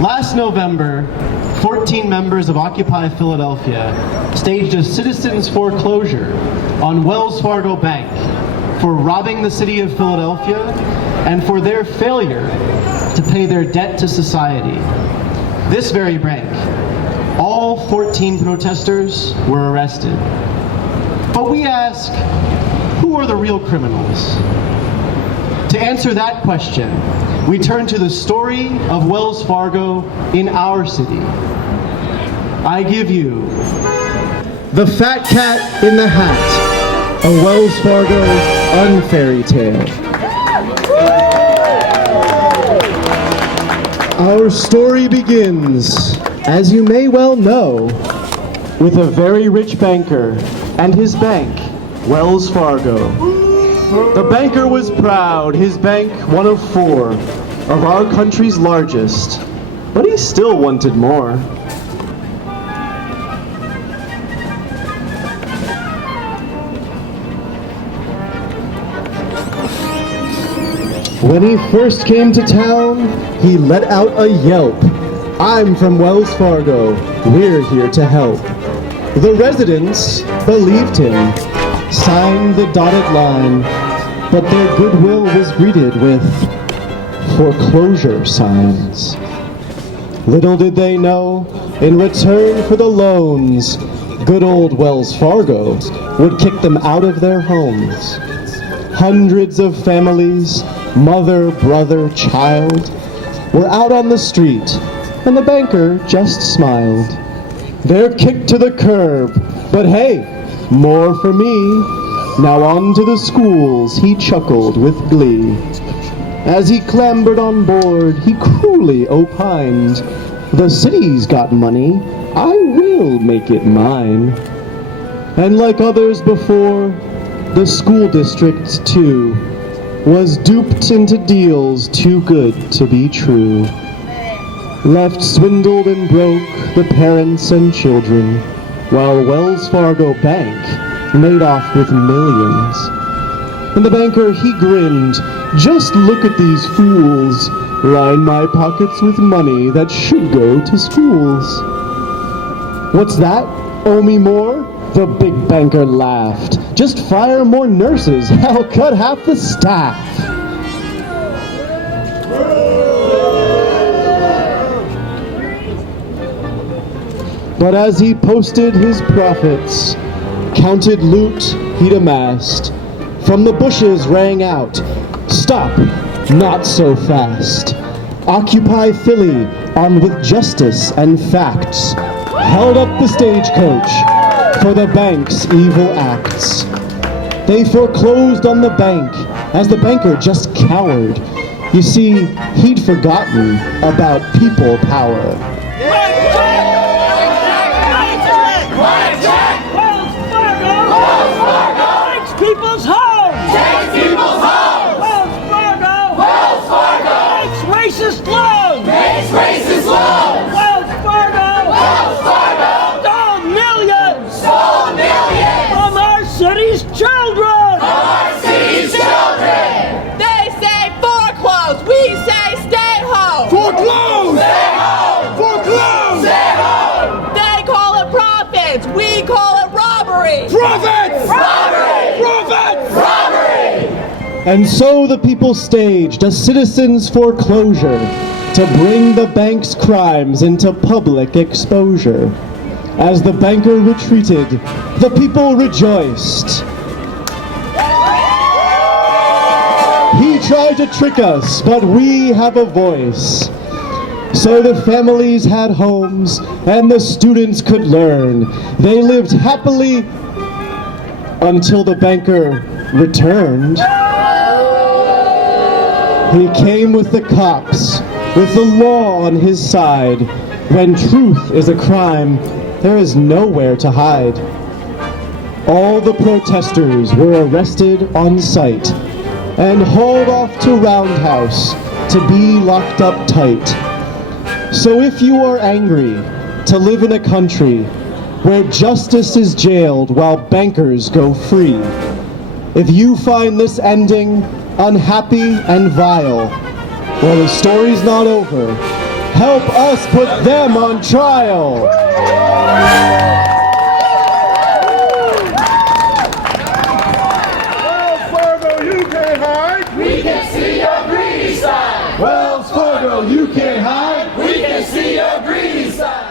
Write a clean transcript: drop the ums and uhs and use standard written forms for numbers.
Last November, 14 members of Occupy Philadelphia staged a citizens' foreclosure on Wells Fargo Bank for robbing the city of Philadelphia and for their failure to pay their debt to society. This very bank, all 14 protesters were arrested. But we ask, who are the real criminals? To answer that question, we turn to the story of Wells Fargo in our city. I give you The Fat Cat in the Hat, a Wells Fargo Unfairy tale. Our story begins, as you may well know, with a very rich banker and his bank, Wells Fargo. The banker was proud, his bank one of 4 of our country's largest, but he still wanted more. When he first came to town, he let out a yelp. I'm from Wells Fargo, we're here to help. The residents believed him, signed the dotted line, but their goodwill was greeted with foreclosure signs. Little did they know, in return for the loans, good old Wells Fargo would kick them out of their homes. Hundreds of families, mother, brother, child, were out on the street, and the banker just smiled. They're kicked to the curb, but hey, more for me. Now on to the schools, he chuckled with glee. As he clambered on board, he cruelly opined, the city's got money, I will make it mine. And like others before, the school district, too, was duped into deals too good to be true. Left swindled and broke the parents and children, while Wells Fargo Bank made off with millions. And the banker, he grinned, just look at these fools, line my pockets with money that should go to schools. What's that? Owe me more? The big banker laughed. Just fire more nurses, I'll cut half the staff. But as he posted his profits, counted loot he'd amassed, from the bushes rang out, stop, not so fast. Occupy Philly, armed with justice and facts, held up the stagecoach for the bank's evil acts. They foreclosed on the bank as the banker just cowered. You see, he'd forgotten about people power. People's home! Takes people's homes! Wells Fargo! Wells Fargo! Makes racist loans! Makes racist loans! Wells Fargo! Wells Fargo! Stole millions! Stole millions! From our city's children! From our city's children! They say foreclose, we say stay home! Foreclose! Stay home! Foreclose! Stay home! They call it profits, we call it robbery! Profits! Robbery! Profits! Robbery! And so the people staged a citizens' foreclosure to bring the bank's crimes into public exposure. As the banker retreated, the people rejoiced. He tried to trick us, but we have a voice. So the families had homes, and the students could learn. They lived happily until the banker returned. He came with the cops, with the law on his side. When truth is a crime, there is nowhere to hide. All the protesters were arrested on sight and hauled off to Roundhouse to be locked up tight. So if you are angry to live in a country where justice is jailed while bankers go free, if you find this ending unhappy and vile, well, the story's not over. Help us put them on trial. Wells Fargo, you can't hide. We can see your greedy side. Wells Fargo, you can't hide. We can see your greedy side.